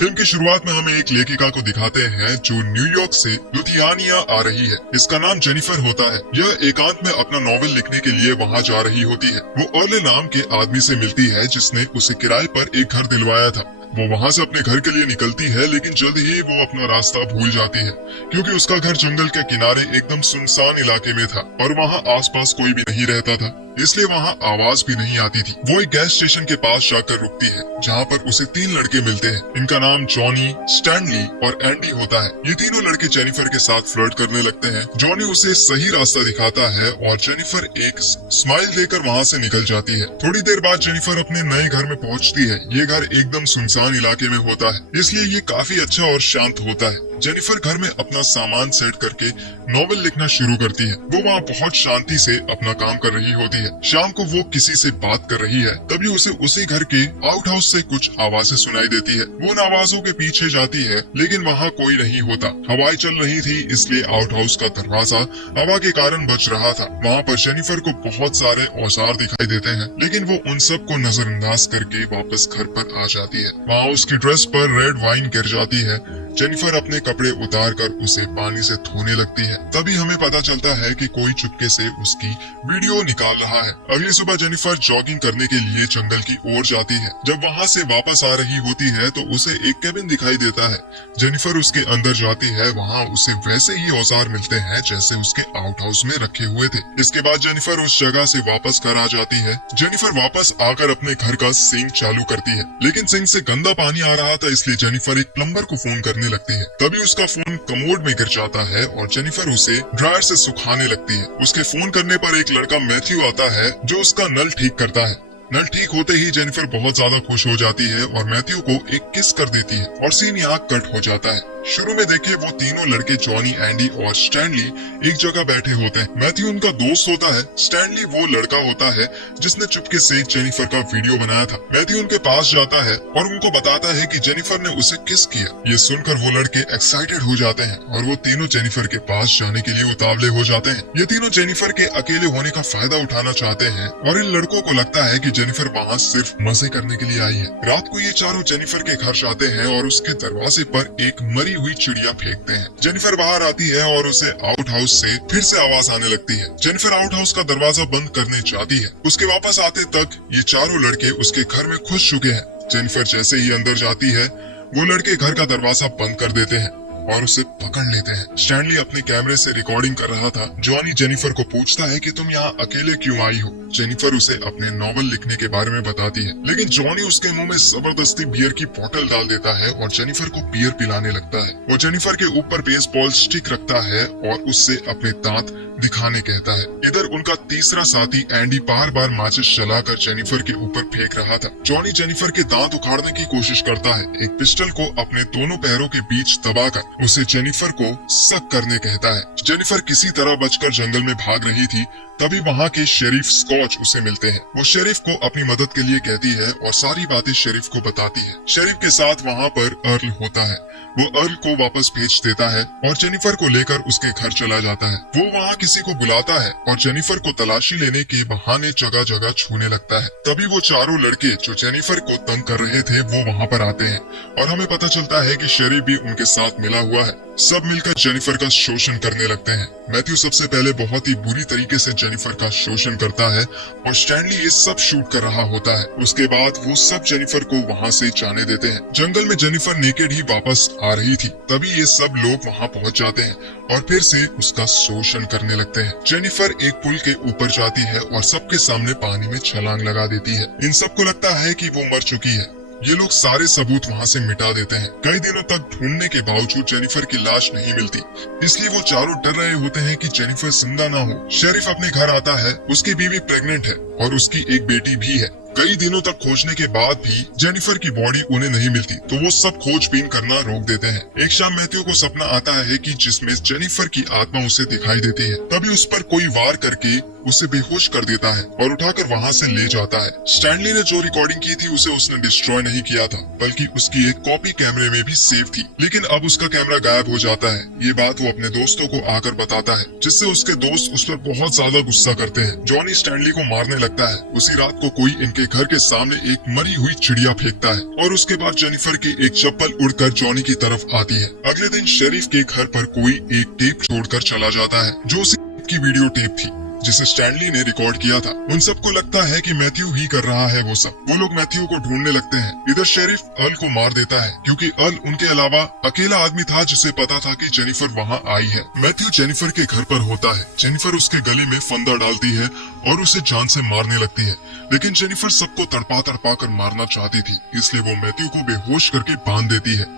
Film की शुरुआत में हमें एक लेखिका को दिखाते हैं जो न्यूयॉर्क से लुधियानिया आ रही है। इसका नाम जेनिफर होता है। यह एकांत में अपना नॉवेल लिखने के लिए वहाँ जा रही होती है। वो अर्ले नाम के आदमी से मिलती है जिसने उसे किराए पर एक घर दिलवाया था। वो वहाँ से अपने घर के लिए निकलती है, लेकिन जल्द ही वो अपना रास्ता भूल जाती है क्योंकि उसका घर जंगल के किनारे एकदम सुनसान इलाके में था और वहाँ आसपास कोई भी नहीं रहता था, इसलिए वहाँ आवाज भी नहीं आती थी। वो एक गैस स्टेशन के पास जाकर रुकती है जहाँ पर उसे 3 लड़के मिलते हैं। इनका नाम जॉनी, स्टैनली और एंडी होता है। ये तीनों लड़के जेनिफर के साथ फ्लर्ट करने लगते हैं। जॉनी उसे सही रास्ता दिखाता है और जेनिफर एक स्माइल देकर वहाँ से निकल जाती है। थोड़ी देर बाद जेनिफर अपने नए घर में पहुँचती है। ये घर एकदम सुनसान इलाके में होता है, इसलिए ये काफी अच्छा और शांत होता है। जेनिफर घर में अपना सामान सेट करके नॉवेल लिखना शुरू करती है। वो वहाँ बहुत शांति से अपना काम कर रही होती है। शाम को वो किसी से बात कर रही है, तभी उसे उसी घर के आउट हाउस से कुछ आवाजें सुनाई देती है। वो उन आवाजों के पीछे जाती है, लेकिन वहाँ कोई नहीं होता। हवाएं चल रही थी, इसलिए आउट हाउस का दरवाजा हवा के कारण बच रहा था। वहाँ पर जेनिफर को बहुत सारे औजार दिखाई देते हैं, लेकिन वो उन सब को नजरअंदाज करके वापस घर पर आ जाती है। वहाँ उसकी ड्रेस पर रेड वाइन गिर जाती है। जेनिफर अपने कपड़े उतारकर उसे पानी से धोने लगती है। तभी हमें पता चलता है कि कोई चुपके से उसकी वीडियो निकाल रहा है। अगली सुबह जेनिफर जॉगिंग करने के लिए जंगल की ओर जाती है। जब वहाँ से वापस आ रही होती है तो उसे एक केबिन दिखाई देता है। जेनिफर उसके अंदर जाती है। वहाँ उसे वैसे ही औजार मिलते हैं जैसे उसके आउट हाउस में रखे हुए थे। इसके बाद जेनिफर उस जगह से वापस घर आ जाती है। जेनिफर वापस आकर अपने घर का सिंक चालू करती है, लेकिन सिंक से गंदा पानी आ रहा था, इसलिए जेनिफर एक प्लम्बर को फोन करने लगती है। तभी उसका फोन कमोड में गिर जाता है और जेनिफर उसे ड्रायर से सुखाने लगती है। उसके फोन करने पर एक लड़का मैथ्यू आता है जो उसका नल ठीक करता है। नल ठीक होते ही जेनिफर बहुत ज्यादा खुश हो जाती है और मैथ्यू को एक किस कर देती है और सीन यहाँ कट हो जाता है। शुरू में देखिए वो तीनों लड़के जॉनी, एंडी और स्टैनली एक जगह बैठे होते हैं। मैथ्यू उनका दोस्त होता है। स्टैनली वो लड़का होता है जिसने चुपके से जेनिफर का वीडियो बनाया था। मैथ्यू उनके पास जाता है और उनको बताता है कि जेनिफर ने उसे किस किया। ये सुनकर वो लड़के एक्साइटेड हो जाते हैं और वो तीनों जेनिफर के पास जाने के लिए उतावले हो जाते हैं। ये तीनों जेनिफर के अकेले होने का फायदा उठाना चाहते हैं और इन लड़कों को लगता है कि जेनिफर वहाँ सिर्फ मजे करने के लिए आई है। रात को ये चारों जेनिफर के घर जाते हैं और उसके दरवाजे पर एक मरी हुई चिड़िया फेंकते हैं। जेनिफर बाहर आती है और उसे आउट हाउस से फिर से आवाज आने लगती है। जेनिफर आउट हाउस का दरवाजा बंद करने जाती है। उसके वापस आते तक ये चारों लड़के उसके घर में घुस चुके हैं। जेनिफर जैसे ही अंदर जाती है, वो लड़के घर का दरवाजा बंद कर देते हैं और उसे पकड़ लेते हैं। स्टैनली अपने कैमरे से रिकॉर्डिंग कर रहा था। जॉनी जेनिफर को पूछता है कि तुम यहाँ अकेले क्यों आई हो। जेनिफर उसे अपने नॉवल लिखने के बारे में बताती है, लेकिन जॉनी उसके मुंह में जबरदस्ती बियर की बोतल डाल देता है और जेनिफर को बियर पिलाने लगता है। वो जेनिफर के ऊपर बेसबॉल स्टिक रखता है और उससे अपने दांत दिखाने कहता है। इधर उनका तीसरा साथी एंडी बार बार माचिस जलाकर जेनिफर के ऊपर फेंक रहा था। जॉनी जेनिफर के दांत उखाड़ने की कोशिश करता है। एक पिस्टल को अपने दोनों पैरों के बीच दबाकर उसे जेनिफर को सक करने कहता है। जेनिफर किसी तरह बचकर जंगल में भाग रही थी। तभी वहाँ के शेरिफ स्कॉच उसे मिलते हैं। वो शेरिफ को अपनी मदद के लिए कहती है और सारी बातें शेरिफ को बताती है। शेरिफ के साथ वहाँ पर अर्ल होता है। वो अर्ल को वापस भेज देता है और जेनिफर को लेकर उसके घर चला जाता है। वो वहाँ किसी को बुलाता है और जेनिफर को तलाशी लेने के बहाने जगह जगह छूने लगता है। तभी वो चारों लड़के जो जेनिफर को तंग कर रहे थे वो वहाँ पर आते हैं और हमें पता चलता है कि शेरिफ भी उनके साथ मिला हुआ है। सब मिलकर जेनिफर का शोषण करने लगते हैं। मैथ्यू सबसे पहले बहुत ही बुरी तरीके से जेनिफर का शोषण करता है और स्टैनली ये सब शूट कर रहा होता है। उसके बाद वो सब जेनिफर को वहाँ से जाने देते हैं। जंगल में जेनिफर नेकेड ही वापस आ रही थी। तभी ये सब लोग वहाँ पहुँच जाते हैं और फिर से उसका शोषण करने लगते हैं। जेनिफर एक पुल के ऊपर जाती है और सबके सामने पानी में छलांग लगा देती है। इन सबको लगता है कि वो मर चुकी है। ये लोग सारे सबूत वहाँ से मिटा देते हैं। कई दिनों तक ढूंढने के बावजूद जेनिफर की लाश नहीं मिलती, इसलिए वो चारों डर रहे होते हैं कि जेनिफर जिंदा ना हो। शेरिफ अपने घर आता है। उसकी बीवी प्रेग्नेंट है और उसकी एक बेटी भी है। कई दिनों तक खोजने के बाद भी जेनिफर की बॉडी उन्हें नहीं मिलती, तो वो सब खोजबीन करना रोक देते हैं। एक शाम मैथ्यू को सपना आता है कि जिसमें जेनिफर की आत्मा उसे दिखाई देती है। तभी उस पर कोई वार करके उसे बेहोश कर देता है और उठाकर वहाँ से ले जाता है। स्टैनली ने जो रिकॉर्डिंग की थी उसे उसने डिस्ट्रॉय नहीं किया था, बल्कि उसकी एक कॉपी कैमरे में भी सेव थी। लेकिन अब उसका कैमरा गायब हो जाता है। ये बात वो अपने दोस्तों को आकर बताता है, जिससे उसके दोस्त उस पर बहुत ज्यादा गुस्सा करते हैं। जॉनी स्टैनली को मारने लगता है। उसी रात को कोई इनके घर के सामने एक मरी हुई चिड़िया फेंकता है और उसके बाद जेनिफर की एक चप्पल उड़कर जॉनी की तरफ आती है। अगले दिन शेरिफ के घर पर कोई एक टेप छोड़कर चला जाता है, जो उसी की वीडियो टेप थी जिसे स्टैनली ने रिकॉर्ड किया था। उन सबको लगता है कि मैथ्यू ही कर रहा है वो सब। वो लोग मैथ्यू को ढूंढने लगते हैं। इधर शेरिफ अर्ल को मार देता है, क्योंकि अर्ल उनके अलावा अकेला आदमी था जिसे पता था कि जेनिफर वहाँ आई है। मैथ्यू जेनिफर के घर पर होता है। जेनिफर उसके गले में फंदा डालती है और उसे जान से मारने लगती है, लेकिन जेनिफर सबको तड़पा तड़पा कर मारना चाहती थी, इसलिए वो मैथ्यू को बेहोश करके बांध देती है।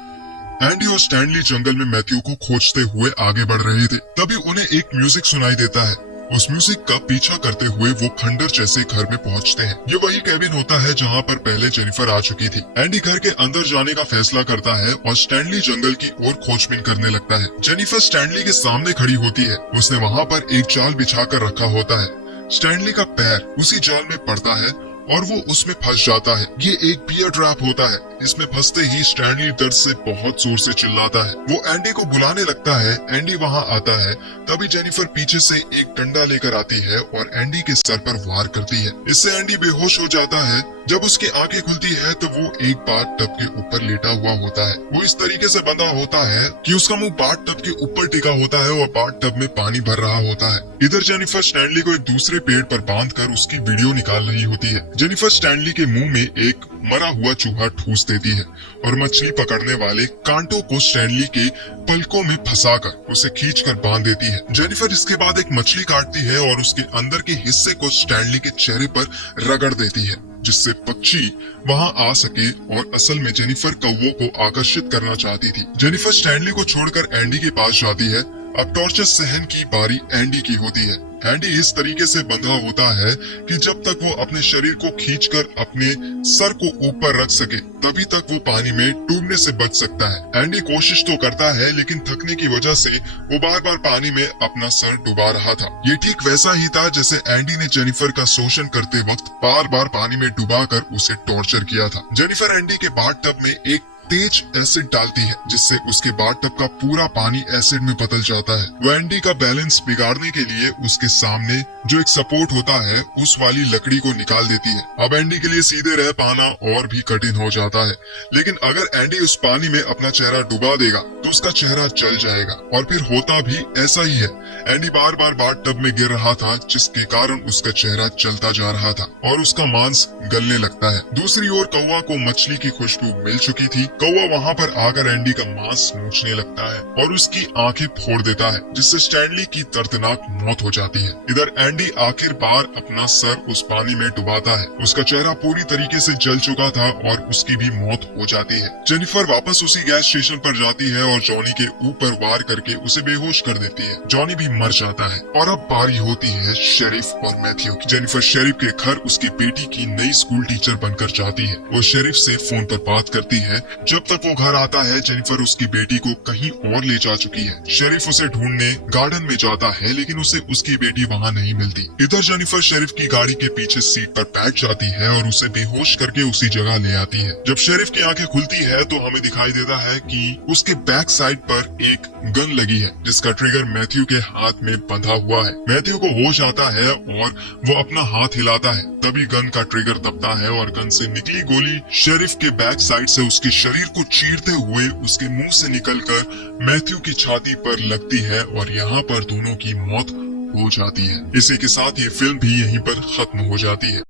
एंडी और स्टैनली जंगल में मैथ्यू को खोजते हुए आगे बढ़ रहे थे। तभी उन्हें एक म्यूजिक सुनाई देता है। उस म्यूजिक का पीछा करते हुए वो खंडर जैसे घर में पहुंचते हैं। ये वही कैबिन होता है जहां पर पहले जेनिफर आ चुकी थी। एंडी घर के अंदर जाने का फैसला करता है और स्टैनली जंगल की ओर खोजबीन करने लगता है। जेनिफर स्टैनली के सामने खड़ी होती है। उसने वहाँ पर एक जाल बिछा कर रखा होता है। स्टैनली का पैर उसी जाल में पड़ता है और वो उसमें फंस जाता है। ये एक बियर ट्रैप होता है। इसमें फंसते ही स्टैनली दर्द से बहुत जोर से चिल्लाता है। वो एंडी को बुलाने लगता है। एंडी वहाँ आता है। तभी जेनिफर पीछे से एक डंडा लेकर आती है और एंडी के सर पर वार करती है। इससे एंडी बेहोश हो जाता है। जब उसकी आंखें खुलती है तो वो एक बाथ टब के ऊपर लेटा हुआ होता है। वो इस तरीके से बंधा होता है कि उसका मुंह बाथ टब के ऊपर टिका होता है और बाथ टब में पानी भर रहा होता है। इधर जेनिफर स्टैनली को एक दूसरे पेड़ पर बांधकर उसकी वीडियो निकाल रही होती है। जेनिफर स्टैनली के मुंह में एक मरा हुआ चूहा ठूस देती है और मछली पकड़ने वाले कांटों को स्टैनली के पलकों में फंसाकर उसे खींचकर बांध देती है। जेनिफर इसके बाद एक मछली काटती है और उसके अंदर के हिस्से को स्टैनली के चेहरे पर रगड़ देती है, जिससे पक्षी वहां आ सके, और असल में जेनिफर कौवों को आकर्षित करना चाहती थी। जेनिफर स्टैनली को छोड़कर एंडी के पास जाती है। अब टॉर्चर सहन की बारी एंडी की होती है। एंडी इस तरीके से बंधा होता है कि जब तक वो अपने शरीर को खींचकर अपने सर को ऊपर रख सके, तभी तक वो पानी में डूबने से बच सकता है। एंडी कोशिश तो करता है, लेकिन थकने की वजह से वो बार बार पानी में अपना सर डुबा रहा था। ये ठीक वैसा ही था जैसे एंडी ने जेनिफर का शोषण करते वक्त बार बार पानी में डुबाकर उसे टॉर्चर किया था। जेनिफर एंडी के बाथ टब में एक तेज एसिड डालती है, जिससे उसके बाथ टब का पूरा पानी एसिड में बदल जाता है। वो एंडी का बैलेंस बिगाड़ने के लिए उसके सामने जो एक सपोर्ट होता है उस वाली लकड़ी को निकाल देती है। अब एंडी के लिए सीधे रह पाना और भी कठिन हो जाता है, लेकिन अगर एंडी उस पानी में अपना चेहरा डुबा देगा तो उसका चेहरा जल जाएगा, और फिर होता भी ऐसा ही है। एंडी बार बार बाथ टब में गिर रहा था, जिसके कारण उसका चेहरा जलता जा रहा था और उसका मांस गलने लगता है। दूसरी ओर कौवा को मछली की खुशबू मिल चुकी थी। कौवा वहाँ पर आकर एंडी का मांस नोचने लगता है और उसकी आंखें फोड़ देता है, जिससे स्टैनली की दर्दनाक मौत हो जाती है। इधर एंडी आखिर बार अपना सर उस पानी में डुबाता है। उसका चेहरा पूरी तरीके से जल चुका था और उसकी भी मौत हो जाती है। जेनिफर वापस उसी गैस स्टेशन पर जाती है और जॉनी के ऊपर वार करके उसे बेहोश कर देती है। जॉनी भी मर जाता है और अब बारी होती है शेरिफ और मैथ्यू की। जेनिफर शेरिफ के घर उसकी बेटी की नई स्कूल टीचर बनकर जाती है। वो शेरिफ से फोन पर बात करती है। जब तक वो घर आता है, जेनिफर उसकी बेटी को कहीं और ले जा चुकी है। शेरिफ उसे ढूंढने गार्डन में जाता है, लेकिन उसे उसकी बेटी वहाँ नहीं मिलती। इधर जेनिफर शेरिफ की गाड़ी के पीछे सीट पर बैठ जाती है और उसे बेहोश करके उसी जगह ले आती है। जब शेरिफ की आंखें खुलती है तो हमें दिखाई देता है कि उसके बैक साइड पर एक गन लगी है, जिसका ट्रिगर मैथ्यू के हाथ में बंधा हुआ है। मैथ्यू को होश आता है और वो अपना हाथ हिलाता है। तभी गन का ट्रिगर दबता है और गन से निकली गोली शेरिफ के बैक साइड से उसके शरीर को चीरते हुए उसके मुंह से निकलकर मैथ्यू की छाती पर लगती है और यहाँ पर दोनों की मौत हो जाती है। इसी के साथ ये फिल्म भी यहीं पर खत्म हो जाती है।